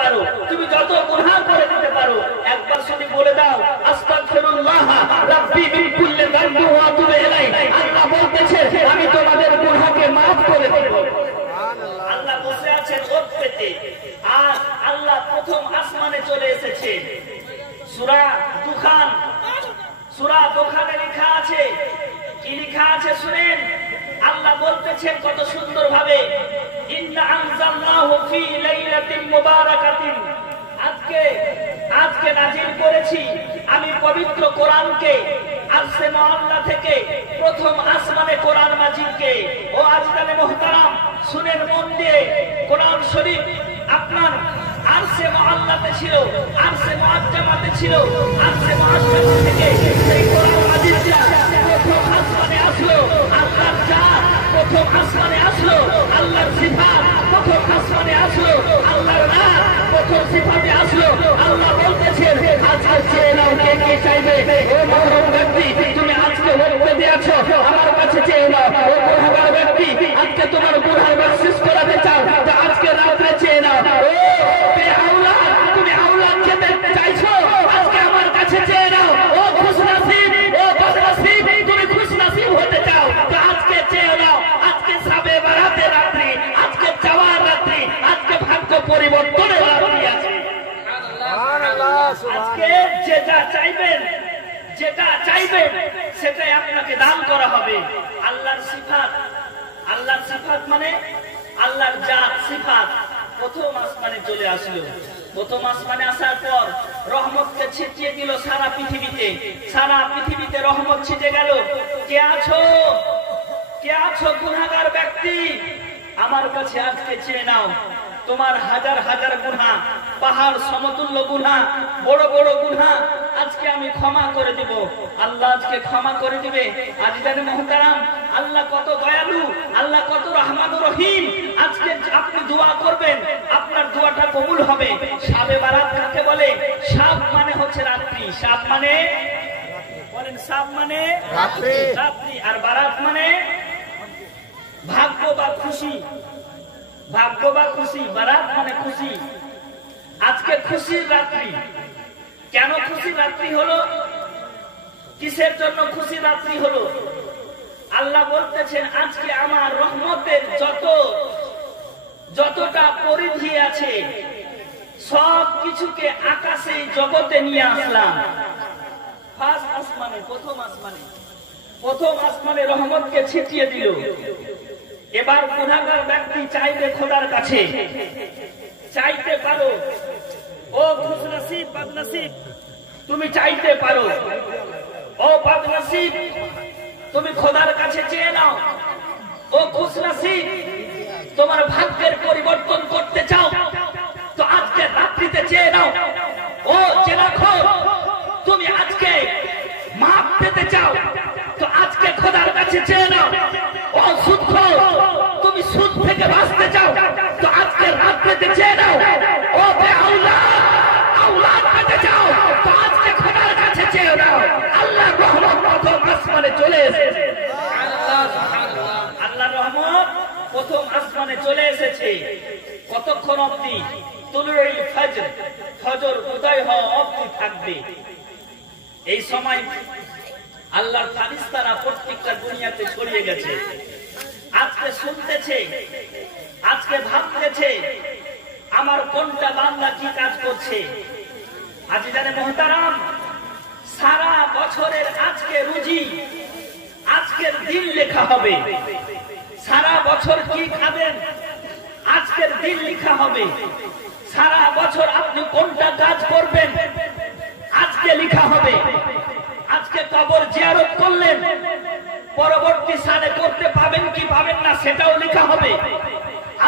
পারো, তুমি যত গুনাহ করে দিতে পারো, একবার শুধু বলে দাও আস্তাগফিরুল্লাহ রাব্বি মিন কুল্লি যামবি ওয়া আতুবু ইলাইহি। আল্লাহ বলতেছে আমি তোমাদের গুনাহকে maaf করে দেব। আল্লাহ বসে আছেন ওঠ পেতে, আর আল্লাহ প্রথম আসমানে চলে এসেছে। সূরা দুখানে লেখা আছে, কি লেখা আছে শুনেন। আল্লাহ বলতেছেন কত সুন্দর ভাবে, ইন্না আনজালনাহু ফি লাইলাতিন মুবারাকাতিন। আজকে নাজিল করেছি আমি পবিত্র কোরআনকে আরশে মুআল্লা থেকে প্রথম আসমানে কোরআন মাজিদকে। ও আজিজানে মুহতারাম, শুনেন মন দিয়ে, কোরআন শরীফ আপনার আরশে মুআল্লাতে ছিল, আরশে মুআজ্জামাতে ছিল, আরশে মুআজ্জামা থেকে সেই কোরআন মাজিদটা প্রথম আসমানে আসলো। আল্লাহর জাত প্রথম আসমানে আসলো, আল্লাহর সিফাত প্রথম আসমানে আসলো, আল্লাহর নাম প্রথম সিফাতে আসলো। আল্লাহ বলতেছেন আজকে চেয়ে নাও কে কে চাইবে। ও মহরম ব্যক্তি, তুমি আজকে ওয়াক্ত দিয়েছো, আমার কাছে চেয়ে নাও। ও গুনাহগার ব্যক্তি, আজকে তোমার গুনাহ বখশিশ করাতে চাও, তো আজকে রাতে চেয়ে নাও। ও বেআওলাদ, তুমি আওলাদ খেতে চাইছো, আজকে আমার কাছে চেয়ে নাও। ও খুশনসিব, ও বদনসিব, তুমি খুশনসিব হতে চাও, তো আজকে চেয়ে নাও। আজকে সাবে বারাতে রাত্রি, আজকে যাওয়ার রাত্রি, আজকে ভাগ্য পরিবর্তনের রাত্রি আছে। আজকে যেটা চাইবেন সেটাই আপনাকে দান করা হবে। আল্লাহর সিফাত মানে আল্লাহর জাত সিফাত প্রথম আসমানে চলে আসলো। প্রথম আসমানে আসার পর রহমতকে ছিটিয়ে দিল সারা পৃথিবীতে রহমত ছিটে গেল। কে আছো গুনাহগার ব্যক্তি, আমার কাছে আজকে চেয়ে নাও। তোমার হাজার হাজার গুনাহ, পাহাড় সমতুল্য গুনাহ, বড় বড় গুনাহ আজকে আমি ক্ষমা করে দিব। আল্লাহ আজকে ক্ষমা করে দিবে। আজিজানে মুহতারাম, আল্লাহ কত দয়ালু, আল্লাহ কত রহমানুর রহিম। আজকে আপনি দোয়া করবেন, আপনার দোয়াটা কবুল হবে। শাবে বারাত কাকে বলে? শাব মানে হচ্ছে রাত্রি, শাব মানে বলেন, শাব মানে রাত্রি, আর বারাত মানে ভাগ্য বা খুশি। বারাত মানে খুশি। আজকে খুশির রাত্রি। কেন খুশির রাত্রি হলো? কিসের জন্য খুশির রাত্রি হলো? আল্লাহ বলতেছেন আজকে আমার রহমতের যতটা পরিধি আছে সব কিছুকে আকাশে জগতে নিয়ে আসলাম। ফার্স্ট আসমানে, প্রথম আসমানে রহমতকে ছিটিয়ে দিল। এবার গুনাহগার ব্যক্তি চাইবে খোদার কাছে, চাইতে পারো। ও খুশনসিব বদনসিব, তুমি চাইতে পারো। ও বদনসিব, তুমি খোদার কাছে চেয়ে নাও। ও খুশনসিব, তোমার ভাগ্যের পরিবর্তন করতে চাও, তো আজকে রাত্রিতে চেয়ে নাও। ও জেনাখোর, তুমি আজকে মাফ পেতে চাও, তো আজকে খোদার কাছে চেয়ে নাও। ও সুদখোর, তুমি সুদ থেকে বাঁচতে চাও, তো আজকে রাত্রিতে চেয়ে নাও। ও বেআওলাদ পেতে চাও, তো আজকে খোদার কাছে চেয়ে নাও। আল্লাহর রহমত প্রথম আসমানে চলে এসেছে। আল্লাহর রহমত প্রথম আসমানে চলে এসেছে। কতক্ষণ অবধি? তুলুল ফজর, ফজর উদয় হওয়া অবধি থাকবে। এই সময় আল্লাহর ফারিস্তারা প্রত্যেকটা দুনিয়াতে ছড়িয়ে গেছে। আজকে শুনতেছে, আজকে ভাবতেছে আমার কোনটা বান্দা কি কাজ করছে। আজিজানে মুহতারাম, সারা বছরের আজকে রুজি, আজকের দিন লেখা হবে। সারা বছর কি খাবেন, আজকের দিন লেখা হবে। সারা বছর আপনি কোনটা কাজ করবেন, আজকে লেখা হবে। আজকে কবর জিয়ারত করলেন, পরবর্তী সালে করতে পাবেন কি পাবেন না সেটাও লেখা হবে।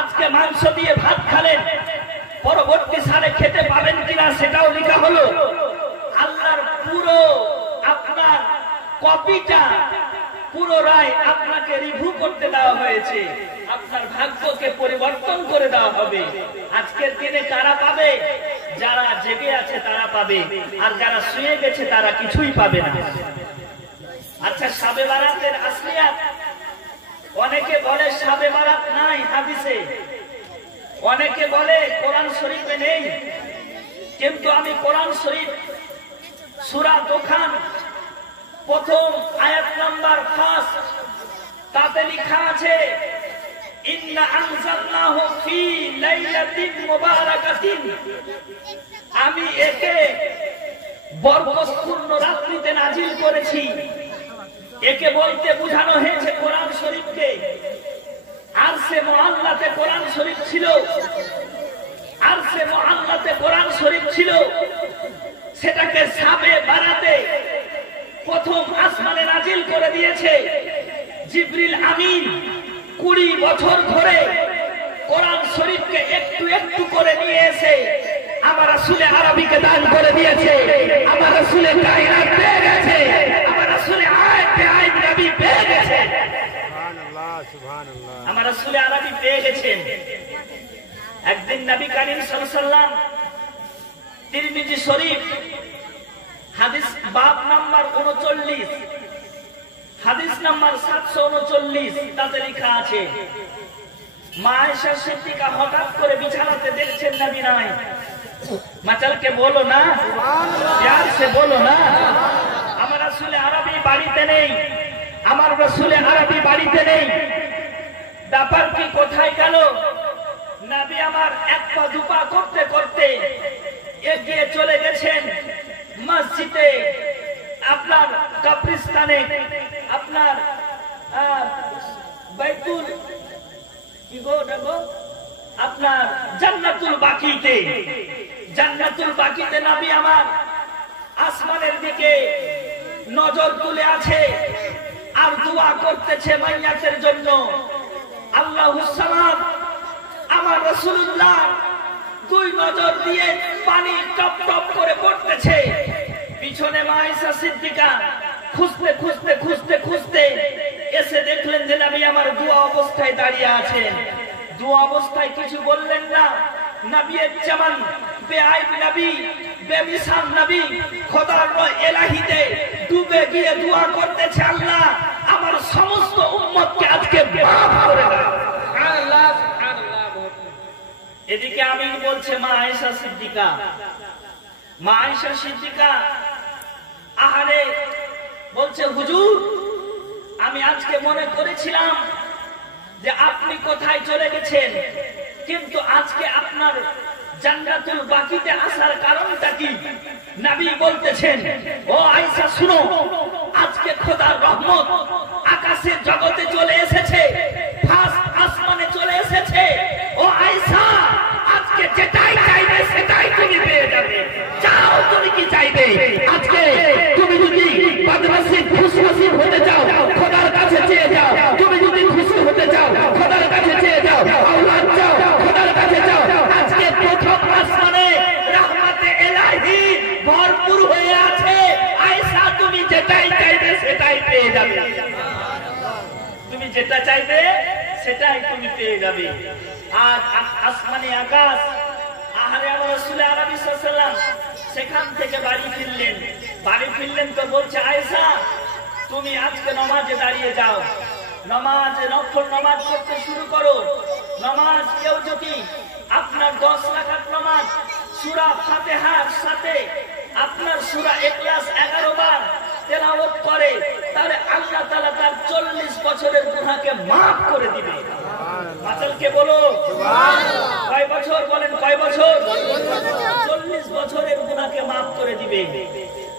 আজকে মাংস দিয়ে ভাত খালেন, পরবর্তী সালে খেতে পাবেন কিনা সেটাও লেখা হলো। আল্লাহর পুরো আপনার কপিটা পুনরায় আপনাকে রিভিউ করতে দেওয়া হয়েছে। আপনার ভাগ্যকে পরিবর্তন করে দেওয়া হবে। আজকের দিনে কারা পাবে? যারা জেগে আছে তারা পাবে, আর যারা শুয়ে গেছে তারা কিছুই পাবে না। আচ্ছা, শাবে বারাতের আসলিয়াত, অনেকে বলে শাবে বারাত নাই হাদিসে। অনেকে বলে কোরআন শরীফে নেই, কিন্তু আমি কোরআন শরীফ সূরা দোখান প্রথম আয়াত নাম্বার 5 তাতে লেখা আছে ইন্না আনজালনাহু ফি লাইলাতিন মুবারাকাতিন, আমি একে বরকতপূর্ণ রাত্রিতে নাজিল করেছি। একে বলতে বোঝানো হয়েছে কোরআন শরীফকে। আরশে মুআল্লাতে কোরআন শরীফ ছিল, আরশে মুআল্লাতে কোরআন শরীফ ছিল, সেটাকে সাবে বারাতে প্রথম আসমানে নাজিল করে দিয়েছে জিবরিল আমিন। 20 বছর ধরে কোরআন শরীফকে একটু একটু করে নিয়ে এসে আমার রাসূলে আরবিকে দান করে দিয়েছে। আমার রাসূলে কায়নাত পেয়ে গেছে, আমার রাসূলে আয়াতে আয়াত নবী পেয়ে গেছে। সুবহানাল্লাহ, সুবহানাল্লাহ, আমার রাসূলে আরবি পেয়ে গেছেন। একদিন নবী করিম সাল্লাল্লাহু আলাইহি ওয়াসাল্লাম তিরমিজি শরীফ হাদিস বাব নাম্বার 39 হাদিস নাম্বার 739 তাতে লেখা আছে মা আয়েশা সিদ্দিকা হঠাৎ করে বিছানাতে দেখছেন নবী নাই। মাচালকে বলো না, প্যার সে বলো না, আমার রাসূলে আরবি বাড়িতে নেই, আমার রাসূলে আরবি বাড়িতে নেই। ব্যাপার কি কোথায় গেল? নবী আমার এক পা দুপা করতে করতে এগিয়ে চলে গেছেন মসজিদে, আপনার কবরস্থানে, আপনার বাইতুল কি গো দেখো আপনার জান্নাতুল বাকিতে, জান্নাতুল বাকিতে নবী আমার আসমানের দিকে নজর তুলে আছে আর দোয়া করতেছে মাইয়াতের জন্য। আল্লাহুস সালাম আমার রাসূলুল্লাহ 2 নজর দিয়ে পানি টপ টপ করে পড়তেছে। পিছনে মা আয়েশা সিদ্দিকা খুঁজতে খুঁজতে খুঁজতে খুঁজতে এসে দেখলেন যে নবী আমার দোয়া অবস্থায় দাঁড়িয়ে আছেন। দোয়া অবস্থায় কিছু বললেন না। নবীর যেমন বেআইব নবী, বেমিসাল নবী খোদার এলাহিতে ডুবে গিয়ে দোয়া করতেছে, আল্লাহ আমার সমস্ত উম্মতকে আজকে মাফ করে দাও। আল্লাহ আল্লাহ। এদিকে আমিন বলছে মা আয়েশা সিদ্দিকা। মা আয়েশা সিদ্দিকা আহারে বলছে, হুজুর আমি আজকে মনে করেছিলাম যে আপনি কোথায় চলে গেছেন, কিন্তু আজকে আপনার জান্নাতুল বাকিতে আসার কারণটা কি? নবী বলতেছেন, ও আয়েশা শুনো, আজকে খোদার রহমত আকাশের জগতে চলে এসেছে, ফার্স্ট আসমানে চলে এসেছে। ও আয়েশা আজকে যেটাই চাইবে সেটাই তুমি পেয়ে যাবে। চাও তুমি কি চাইবে? আজকে তুমি যদি বদনসিব খুশনসিব হতে চাও খোদার কাছে চেয়ে যাও, তুমি যদি খুশি হতে চাও খোদার কাছে চেয়ে যাও, আওলাদ চাও খোদার কাছে চাও। আজকে প্রথম আসমানে রহমতে ইলাহি ভরপুর হয়ে আছে। আয়েশা তুমি যেটাই চাইবে সেটাই পেয়ে যাবে। তুমি যেটা চাইবে সেটাই তুমি পেয়ে যাবে। আর আসমানে আকাশ, আহারে আমার রাসূল আরবি সাল্লাল্লাহু আলাইহি ওয়াসাল্লাম সেখান থেকে বাড়ি ফিরলেন তো বলছে, আয়েশা তুমি আজকে নামাজে দাঁড়িয়ে যাও, নামাজে নফল নামাজ পড়তে শুরু করো। নামাজ কেউ যদি আপনার 10 রাকাত নামাজ সূরা ফাতিহার সাথে আপনার সূরা ইখলাস 11 বার তেলাওয়াত করে, তাহলে আল্লাহ তাআলা তার 40 বছরের গুনাহকে maaf করে দিবে। মাসালকে বলো সুবহানাল্লাহ। কয় বছর বলেন, কয় বছর? 40 বছরের গুনাহকে maaf করে দিবে।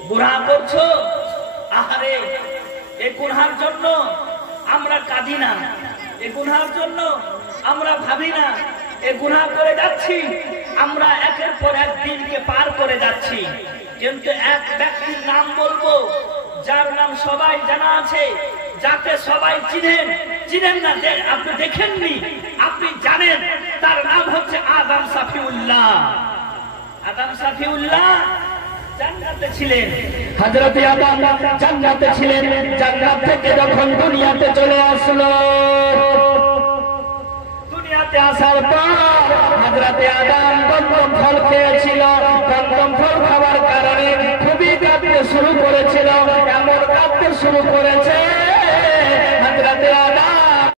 গুনাহ করছো, আহারে এই গুনাহের জন্য আমরা কাঁদি না, এই গুনাহের জন্য আমরা ভাবি না, এই গুনাহ করে যাচ্ছি আমরা একের পর এক দিনকে পার করে যাচ্ছি। কিন্তু এক ব্যক্তির নাম বলবো যার নাম সবাই জানা আছে, যাকে সবাই চিনেন না, আপনি দেখেননি, আপনি জানেন, তার নাম হচ্ছে আদম সাফিউল্লাহ। আদম সাফিউল্লাহ জান্নাতে ছিলেন, হযরত আদম জান্নাতে ছিলেন। জান্নাত থেকে যখন দুনিয়াতে চলে আসলো, দুনিয়াতে আসার পর হযরত আদম গন্ধম ফল খেয়েছিল। গন্ধম ফল খাওয়ার কারণে খুবই কাঁদতে শুরু করেছিল, এমন কাঁদতে শুরু করেছে